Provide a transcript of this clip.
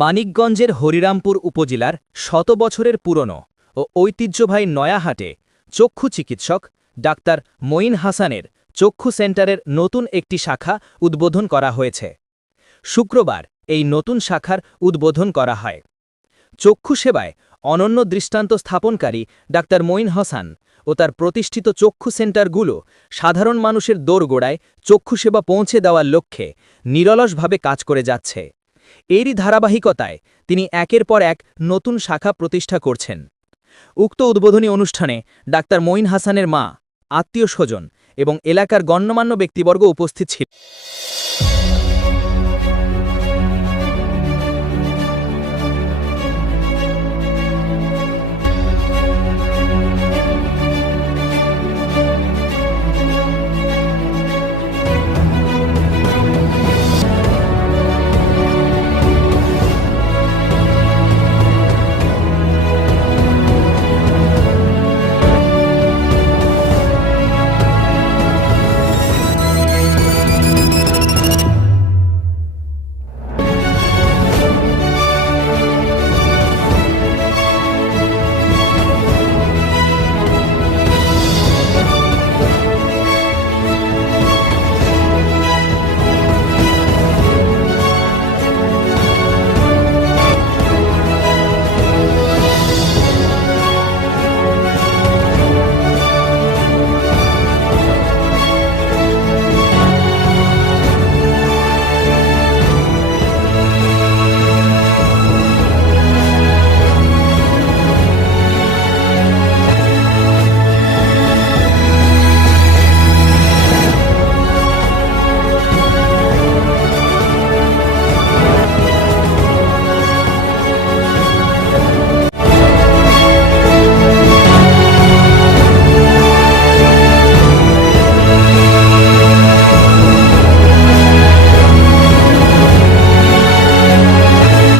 মানিকগঞ্জের হরিরামপুর উপজেলার শত বছরের পুরনো ও ঐতিহ্যবাহী নয়াহাটে চক্ষু চিকিৎসক ডাক্তার মঈন হাসানের চক্ষু সেন্টারের নতুন একটি শাখা উদ্বোধন করা হয়েছে। শুক্রবার এই নতুন শাখার উদ্বোধন করা হয়। চক্ষু সেবায় অনন্য দৃষ্টান্ত স্থাপনকারী ডাক্তার মঈন হাসান ও তার প্রতিষ্ঠিত চক্ষু সেন্টারগুলো সাধারণ মানুষের দোরগোড়ায় চক্ষু সেবা পৌঁছে দেওয়ার লক্ষ্যে নিরলসভাবে কাজ করে যাচ্ছে। এরই ধারাবাহিকতায় তিনি একের পর এক নতুন শাখা প্রতিষ্ঠা করছেন। উক্ত উদ্বোধনী অনুষ্ঠানে ডাক্তার মঈন হাসানের মা, আত্মীয় স্বজন এবং এলাকার গণ্যমান্য ব্যক্তিবর্গ উপস্থিত ছিল।